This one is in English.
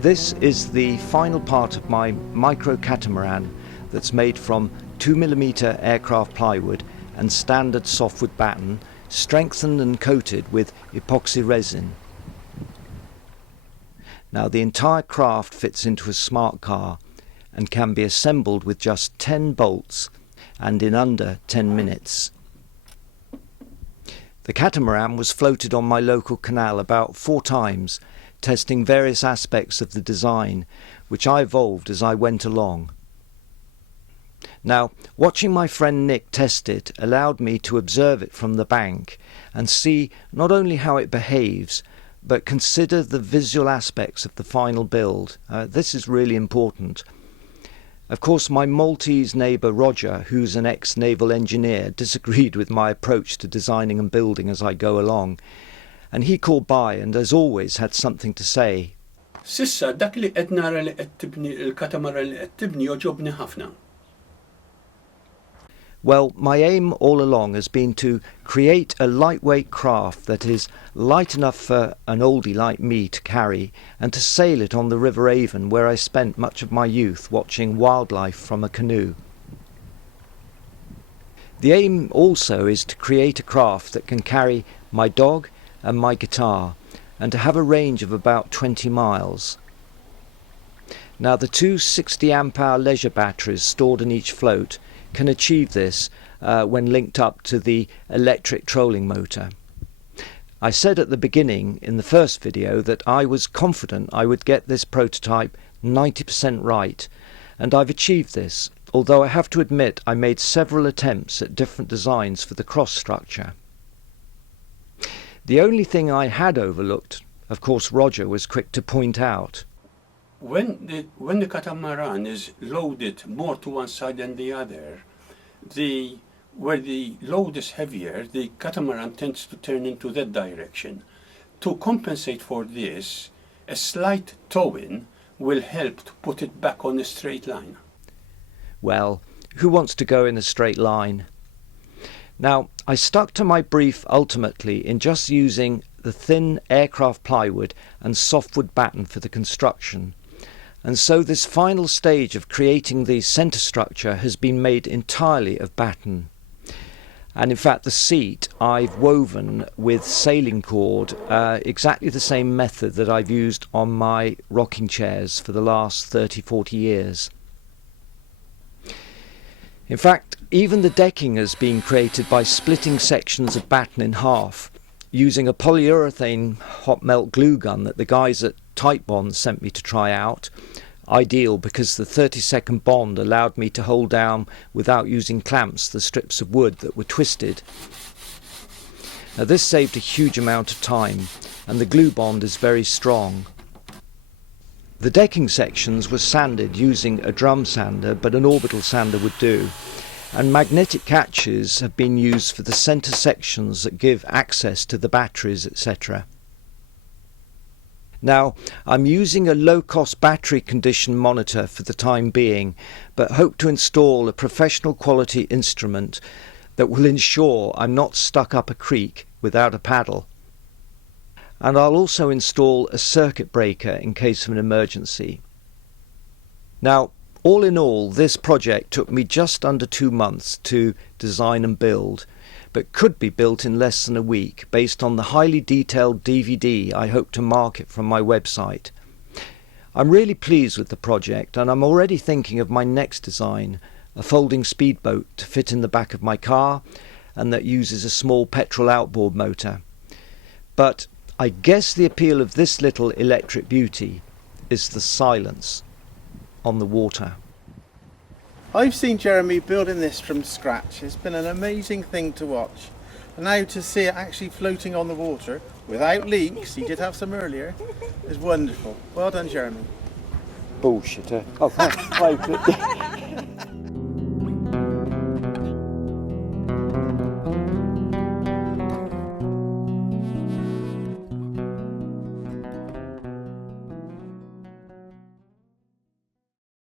This is the final part of my micro catamaran that's made from 2mm aircraft plywood and standard softwood batten, strengthened and coated with epoxy resin. Now the entire craft fits into a smart car and can be assembled with just 10 bolts and in under 10 minutes. The catamaran was floated on my local canal about 4 times, testing various aspects of the design, which I evolved as I went along. Now, watching my friend Nick test it allowed me to observe it from the bank and see not only how it behaves, but consider the visual aspects of the final build. This is really important. Of course, my Maltese neighbour Roger, who's an ex-naval engineer, disagreed with my approach to designing and building as I go along, and he called by and, as always, had something to say. Sissa dak li qed nara li qed tibni il-katamaran li qed tibni joġobni ħafna. Well, my aim all along has been to create a lightweight craft that is light enough for an oldie like me to carry and to sail it on the River Avon, where I spent much of my youth watching wildlife from a canoe. The aim also is to create a craft that can carry my dog and my guitar and to have a range of about 20 miles. Now the two 60 amp hour leisure batteries stored in each float can achieve this when linked up to the electric trolling motor. I said at the beginning in the first video that I was confident I would get this prototype 90% right, and I've achieved this, although I have to admit I made several attempts at different designs for the cross structure. The only thing I had overlooked, of course Roger was quick to point out. When the catamaran is loaded more to one side than the other, where the load is heavier, the catamaran tends to turn into that direction. To compensate for this, a slight toe-in will help to put it back on a straight line. Well, who wants to go in a straight line? Now, I stuck to my brief ultimately in just using the thin aircraft plywood and softwood batten for the construction. And so this final stage of creating the centre structure has been made entirely of batten. And in fact the seat I've woven with sailing cord, exactly the same method that I've used on my rocking chairs for the last 30-40 years. In fact, even the decking has been created by splitting sections of batten in half, using a polyurethane hot melt glue gun that the guys at Tight Bond sent me to try out. Ideal because the 30-second bond allowed me to hold down without using clamps the strips of wood that were twisted. Now this saved a huge amount of time, and the glue bond is very strong. The decking sections were sanded using a drum sander, but an orbital sander would do, and magnetic catches have been used for the centre sections that give access to the batteries, etc. Now, I'm using a low-cost battery condition monitor for the time being, but hope to install a professional quality instrument that will ensure I'm not stuck up a creek without a paddle. And I'll also install a circuit breaker in case of an emergency. Now, all in all, this project took me just under 2 months to design and build, but could be built in less than a week based on the highly detailed DVD I hope to market from my website. I'm really pleased with the project, and I'm already thinking of my next design, a folding speedboat to fit in the back of my car and that uses a small petrol outboard motor. But I guess the appeal of this little electric beauty is the silence on the water. I've seen Jeremy building this from scratch. It's been an amazing thing to watch. And now to see it actually floating on the water without leaks, he did have some earlier, is wonderful. Well done, Jeremy. Bullshitter. Oh, thanks.